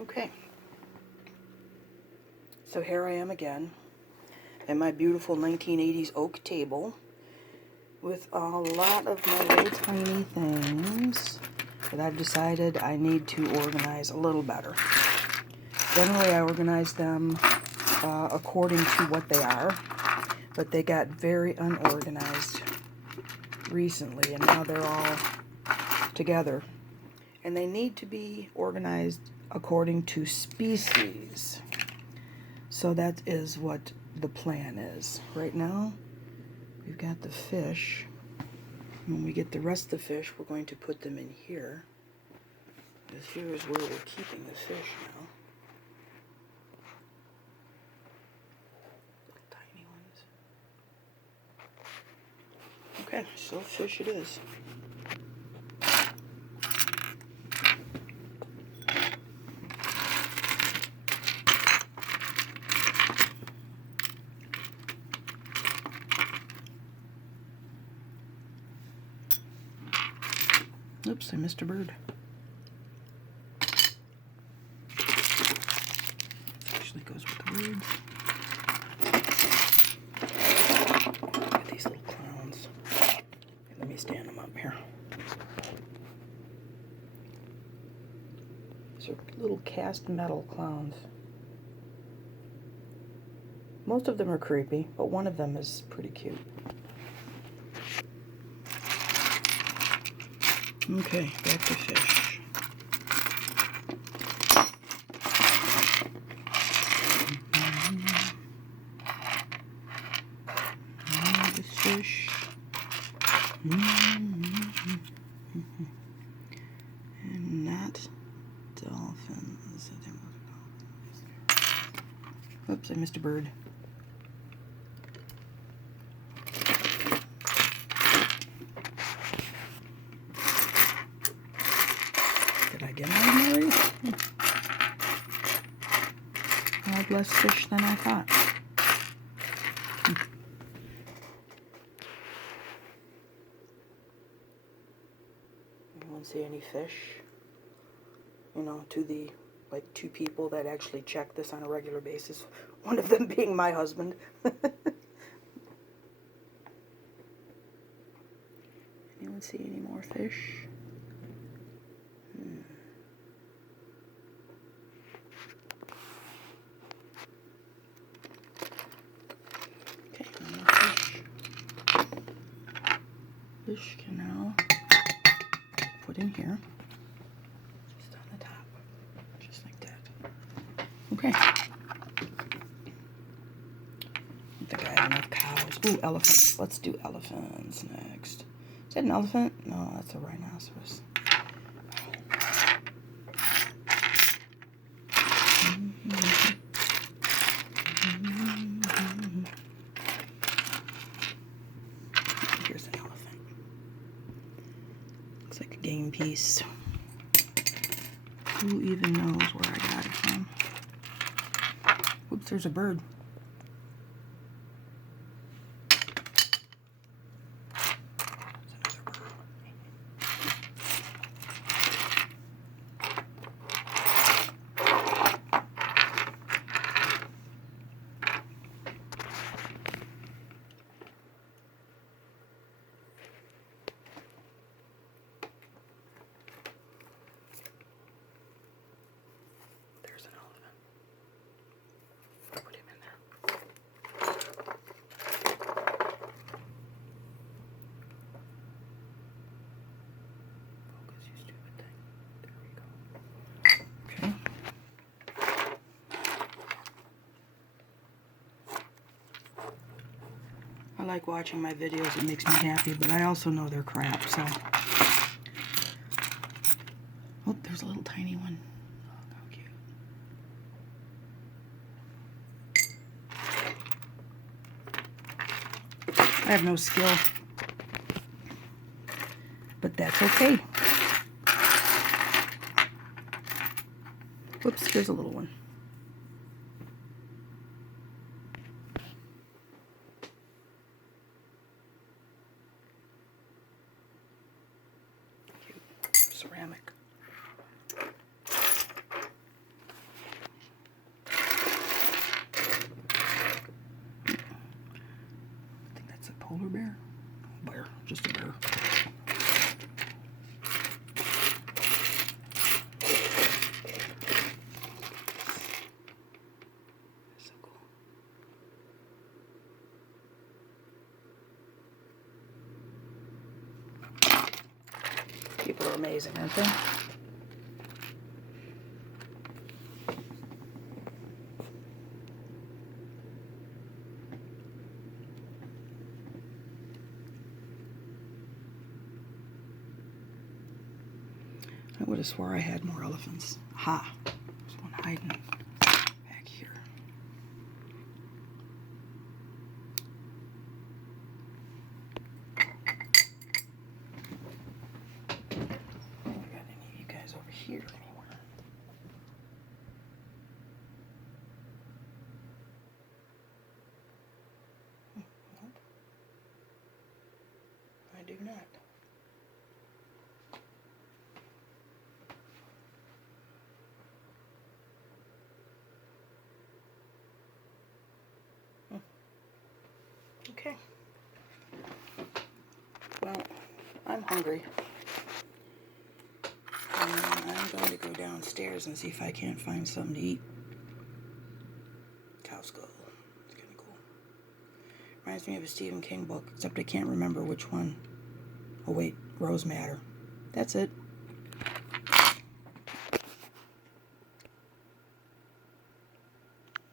Okay, so here I am again at my beautiful 1980s oak table with a lot of my little tiny things that I've decided I need to organize a little better. Generally I organize them according to what they are, but they got very unorganized recently, and now they're all together. And they need to be organized according to species. So that is what the plan is. Right now, we've got the fish. When we get the rest of the fish, we're going to put them in here. Because here is where we're keeping the fish now. Little tiny ones. Okay, so fish it is. Oops, I missed a bird. This actually goes with the birds. Look at these little clowns. Let me stand them up here. These are little cast metal clowns. Most of them are creepy, but one of them is pretty cute. Okay, back to fish. The fish. And not dolphins. Oops, I missed a bird. Did I get one already? I had less fish than I thought. Anyone see any fish? You know, to the, like, two people that actually check this on a regular basis. One of them being my husband. Anyone see any more fish? Okay, no more fish. Fish can now put in here. Just on the top. Just like that. Okay. I think I have enough cows. Ooh, elephants. Let's do elephants next. Is that an elephant? No, that's a rhinoceros. Here's an elephant. Looks like a game piece. Who even knows where I got it from? Oops, there's a bird. There's an elephant. Put him in there. Focus, you stupid thing. There we go. Okay. I like watching my videos. It makes me happy, but I also know they're crap, so. Oh, there's a little tiny one. Oh, how cute. I have no skill, but that's okay. Whoops, here's a little one. Cute. Ceramic. amazing, aren't they? I would have swore I had more elephants. Ha! There's one hiding back here. I don't got any of you guys over here anywhere. Nope. I do not. Okay. Well, I'm hungry. I'm going to go downstairs and see if I can't find something to eat. Cow skull. It's kind of cool. Reminds me of a Stephen King book, except I can't remember which one. Oh wait, Rose Matter. That's it.